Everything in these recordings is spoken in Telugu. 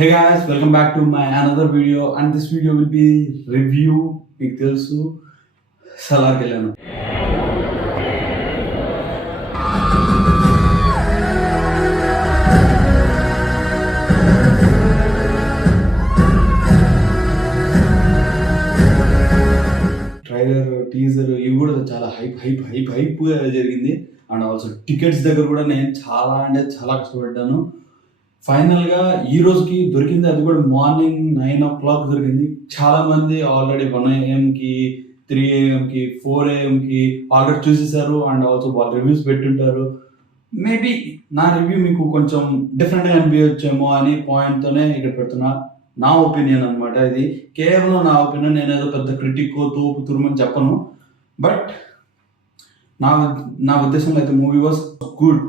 Hey guys, welcome back to my another video, and this video will be review మీకు తెలుసు సలార్కి వెళ్ళాను. ట్రైలర్ టీజర్ ఇవి కూడా చాలా హైప్ జరిగింది. అండ్ ఆల్సో టికెట్స్ దగ్గర కూడా నేను చాలా కష్టపడ్డాను. ఫైనల్గా ఈ రోజుకి దొరికింది, అది కూడా మార్నింగ్ 9 o'clock దొరికింది. చాలా మంది ఆల్రెడీ 1 AM-కి 3 AM-కి 4 AM-కి ఆల్రెడీ చూసేసారు. అండ్ ఆల్సో వాళ్ళు రివ్యూస్ పెట్టుంటారు. మేబీ నా రివ్యూ మీకు కొంచెం డిఫరెంట్గా అనిపించచ్చేమో అని పాయింట్తోనే ఇక్కడ పెడుతున్నా. నా ఒపీనియన్ అనమాట, ఇది కేవలం నా ఒపీనియన్. నేను ఏదో పెద్ద క్రిటిక్ తోపు తురుమని చెప్పను, బట్ నా ఉద్దేశంలో అయితే movie was good.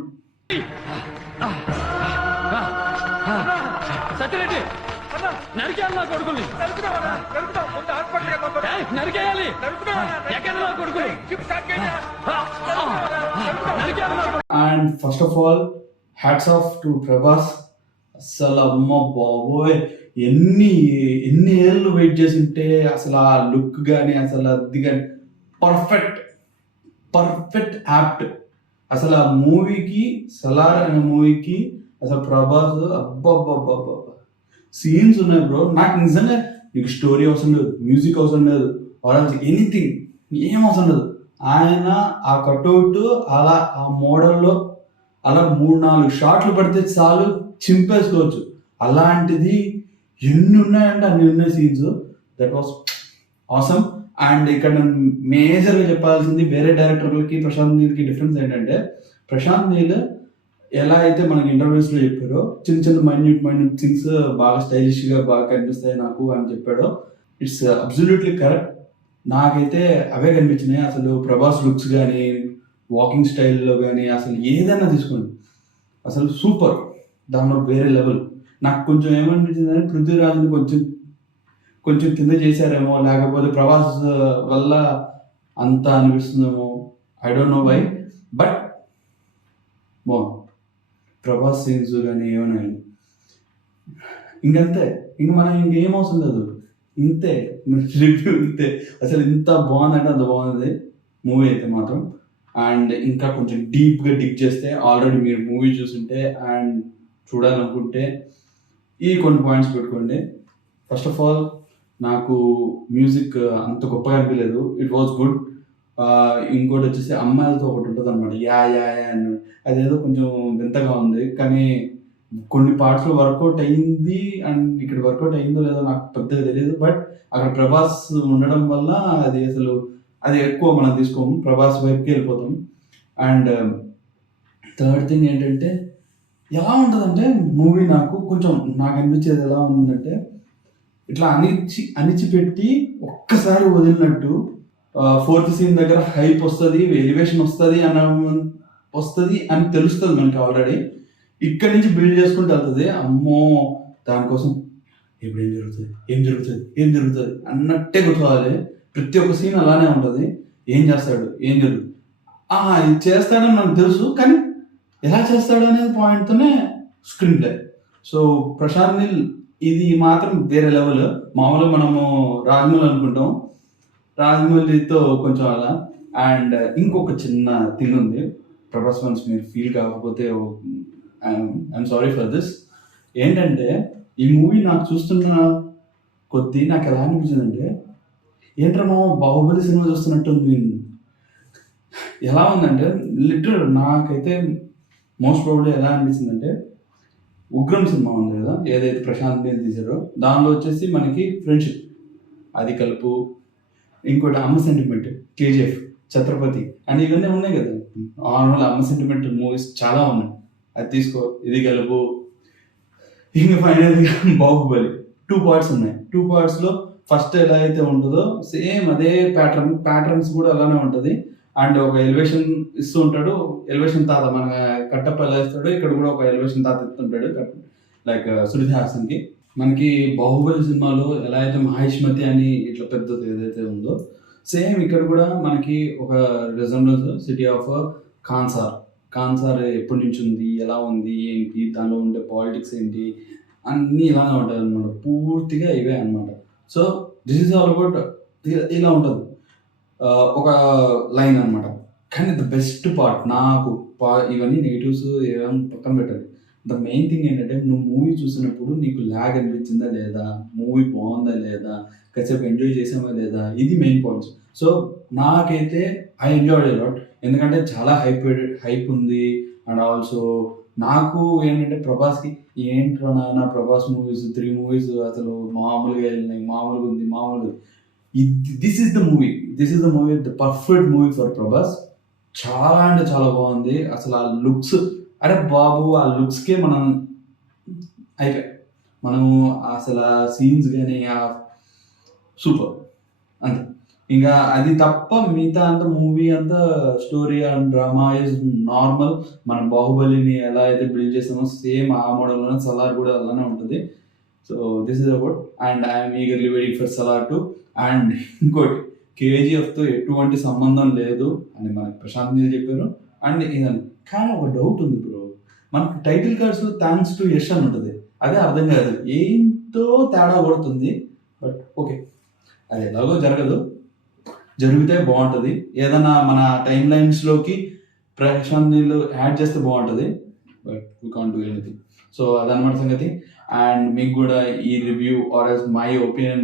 And first of all hats off to Prabhas. అసలు అమ్మ బాబోయ్, ఎన్ని ఏళ్ళు వెయిట్ చేసి ఉంటే అసలు ఆ లుక్ కానీ అసలు అది కానీ పర్ఫెక్ట్ యాప్ట్. అసలు ఆ మూవీకి, సలార్ అనే మూవీకి అసలు ప్రభాస్ అబ్బబ్బబ్బబ్బ సీన్స్ ఉన్నాయి బ్రో. నాకు నిజంగా నీకు స్టోరీ అవసరం లేదు, మ్యూజిక్ అవసరం లేదు, ఎనీథింగ్ ఏం అవసరం లేదు. ఆయన ఆ కట్అవుట్ అలా ఆ మోడల్లో అలా 3-4 షాట్లు పడితే చాలు, చింపేసుకోవచ్చు. అలాంటిది ఎన్ని ఉన్నాయంటే అన్ని ఉన్నాయి scenes. That was awesome. And ఇక్కడ నేను మేజర్గా చెప్పాల్సింది, వేరే డైరెక్టర్లకి ప్రశాంత్ నీల్కి డిఫరెన్స్ ఏంటంటే, ప్రశాంత్ నీల్ ఎలా అయితే మనకి ఇంటర్వ్యూస్లో చెప్పారో చిన్న మైన్యూట్ థింగ్స్ బాగా స్టైలిష్గా బాగా కనిపిస్తాయి నాకు అని చెప్పాడో, ఇట్స్ అబ్సల్యూట్లీ కరెక్ట్. నాకైతే అవే కనిపించినాయి. అసలు ప్రభాస్ లుక్స్ కానీ, వాకింగ్ స్టైల్లో కానీ, అసలు ఏదైనా తీసుకోండి అసలు సూపర్. దానిలో వేరే లెవెల్. నాకు కొంచెం ఏమనిపించింది అంటే, పృథ్వీరాజ్ని కొంచెం కింద చేశారేమో, లేకపోతే ప్రభాస్ వల్ల అంత అనిపిస్తుందేమో, I don't know why. But బాగుంది ప్రభాస్ సీన్స్ కానీ ఏమైనా. ఇంకంతే, మనం ఇంకేం అవసరం లేదు, ఇంతే రివ్యూ ఇంతే. అసలు ఇంత బాగుందంటే అంత బాగుంది మూవీ అయితే మాత్రం. అండ్ ఇంకా కొంచెం డీప్గా డిగ్ చేస్తే, ఆల్రెడీ మీరు మూవీ చూసుంటే అండ్ చూడాలనుకుంటే ఈ కొన్ని పాయింట్స్ పెట్టుకోండి. ఫస్ట్ ఆఫ్ ఆల్ నాకు మ్యూజిక్ అంత గొప్పగా అనిపించలేదు, ఇట్ వాజ్ గుడ్. ఇంకోటి వచ్చేసి అమ్మాయిలతో ఒకటి ఉంటుంది అనమాట, యా అని, అదేదో కొంచెం వింతగా ఉంది. కానీ కొన్ని పార్ట్స్లో వర్కౌట్ అయింది, అండ్ ఇక్కడ వర్కౌట్ అయిందో లేదో నాకు పెద్దగా తెలియదు. బట్ అక్కడ ప్రభాస్ ఉండడం వల్ల అది ఎక్కువ మనం తీసుకోము, ప్రభాస్ వైపుకి వెళ్ళిపోతాం. అండ్ థర్డ్ థింగ్ ఏంటంటే, ఎలా ఉంటుందంటే మూవీ నాకు అనిపించేది ఎలా ఉందంటే, ఇట్లా అణిచిపెట్టి ఒక్కసారి వదిలినట్టు. 4th సీన్ దగ్గర హైప్ వస్తుంది, ఎలివేషన్ వస్తుంది అని తెలుస్తుంది మనకి ఆల్రెడీ. ఇక్కడి నుంచి బిల్డ్ చేసుకుంటూ వెళ్తుంది. అమ్మో, దానికోసం ఇప్పుడు ఏం జరుగుతుంది అన్నట్టే గుర్తుకోవాలి. ప్రతి ఒక్క సీన్ అలానే ఉంటుంది. ఏం చేస్తాడు, ఏం జరుగుతుంది, ఇది చేస్తాడని నాకు తెలుసు, కానీ ఎలా చేస్తాడు అనేది పాయింట్తోనే screenplay. So Prashanth Neel ఇది మాత్రం వేరే లెవెల్. మామూలుగా మనము రాజమౌళి అనుకుంటాం, రాజమౌళితో కొంచెం అలా. అండ్ ఇంకొక చిన్న థింగ్ ఉంది, ప్రభాస్ ఫన్స్ మీరు ఫీల్ కాకపోతే ఐఎమ్ సారీ ఫర్ దిస్. ఏంటంటే, ఈ మూవీ నాకు చూస్తున్న కొద్దీ నాకు ఎలా అనిపించిందంటే, ఏంట్రా మా బాహుబలి సినిమా చూస్తున్నట్టు ఉంది. ఎలా ఉందంటే లిటరల్ నాకైతే మోస్ట్ ప్రాబబ్లీ ఎలా అనిపించిందంటే, ఉగ్రం సినిమా ఉంది కదా ఏదైతే ప్రశాంత్ నీల్ తీశారో, దానిలో వచ్చేసి మనకి ఫ్రెండ్షిప్ అది కలుపు, ఇంకోటి అమ్మ సెంటిమెంట్, KGF, ఛత్రపతి అని ఇవన్నీ ఉన్నాయి కదా. నార్మల్ అమ్మ సెంటిమెంట్ మూవీస్ చాలా ఉన్నాయి, అది తీసుకో, ఇది కలుపు. ఇంకా ఫైనల్గా బాహుబలి 2 parts ఉన్నాయి. 2 partsలో ఫస్ట్ ఎలా అయితే ఉంటుందో సేమ్ అదే ప్యాటర్న్స్ కూడా అలానే ఉంటుంది. అండ్ ఒక ఎలివేషన్ ఇస్తూ ఉంటాడు, ఎలివేషన్ తాత మన కట్టప్ప ఎలా ఇస్తాడు, ఇక్కడ కూడా ఒక ఎలివేషన్ తాత ఇస్తుంటాడు, లైక్ సునీల్ హాసన్కి. మనకి బాహుబలి సినిమాలో ఎలా అయితే మహేష్మతి అని ఇట్లా పెద్దది ఏదైతే ఉందో, సేమ్ ఇక్కడ కూడా మనకి ఒక రిజంబ్లెన్స్, సిటీ ఆఫ్ కాన్సార్ ఎప్పటి నుంచి ఉంది, ఎలా ఉంది, ఏంటి, దానిలో ఉండే పాలిటిక్స్ ఏంటి, అన్నీ ఇలానే ఉంటాయి అనమాట, పూర్తిగా ఇవే అనమాట. So this is all about ఇలా ఉంటుంది ఒక లైన్ అనమాట. కానీ ద బెస్ట్ పార్ట్ నాకు ఇవన్నీ నెగిటివ్స్ ఏమైనా పక్కన పెట్టాలి. ద మెయిన్ థింగ్ ఏంటంటే నువ్వు మూవీ చూసినప్పుడు నీకు ల్యాగ్ అనిపించిందా లేదా, మూవీ బాగుందా లేదా, కాసేపు ఎంజాయ్ చేసామా లేదా, ఇది మెయిన్ పాయింట్స్. సో నాకైతే ఐ ఎంజాయ్డ్ ఎ లాట్. ఎందుకంటే చాలా హైప్ ఉంది. అండ్ ఆల్సో నాకు ఏంటంటే ప్రభాస్కి ఏంట్రా నాన్న ప్రభాస్ మూవీస్ 3 మూవీస్ అసలు మామూలుగా వెళ్ళినాయి, మామూలుగా ఉంది, మామూలుగా this is the movie, the perfect movie for Prabhas. చాలా అంటే చాలా బాగుంది అసలు. ఆ లుక్స్, అరే బాబు ఆ లుక్స్కే మనం అయిపోయాం. మనము అసలు ఆ సీన్స్ కానీ సూపర్ అంతే. ఇంకా అది తప్ప మిగతా అంతా మూవీ అంతా story and drama is normal. మనం బాహుబలిని ఎలా అయితే బిల్డ్ చేసామో సేమ్ ఆ మోడల్లోనే సలార్ కూడా అలానే ఉంటుంది. So this is about, and I'm eagerly waiting for Salaar 2. And ఇంకోటి, కేజీఎఫ్తో ఎటువంటి సంబంధం లేదు అని మనకి ప్రశాంత్ నీల్ చెప్పారు. అండ్ ఇదని కానీ ఒక డౌట్ ఉంది బ్రో, మనకి టైటిల్ కార్డ్స్లో థ్యాంక్స్ టు యష్ అని ఉంటుంది, అదే అర్థం కాదు, ఏంతో తేడా కొడుతుంది. బట్ ఓకే, అది ఎలాగో జరగదు, జరిగితే బాగుంటుంది. ఏదైనా మన టైం లైన్స్లోకి ప్రశాంత్ నీళ్ళు యాడ్ చేస్తే బాగుంటుంది. But we can't do anything. So అదనమాట సంగతి. అండ్ మీకు కూడా ఈ review are as my opinion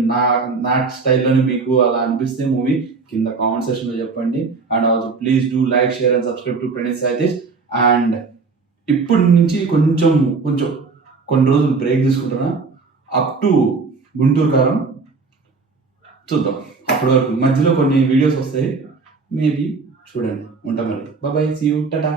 నా స్టైల్లోనే మీకు అలా అనిపిస్తే మూవీ కింద కామెంట్ సెక్షన్లో చెప్పండి. And also please do like, share and subscribe to Praneeth Sai Tej. And ఇప్పటి నుంచి కొంచెం కొన్ని రోజులు బ్రేక్ తీసుకుంటున్నా, అప్ టు గుంటూరు కారం చూద్దాం. అప్పటి వరకు మధ్యలో కొన్ని వీడియోస్ వస్తాయి, మేబీ చూడండి. ఉంటాం మరి, బాయ్, సీ యూ, టాటా.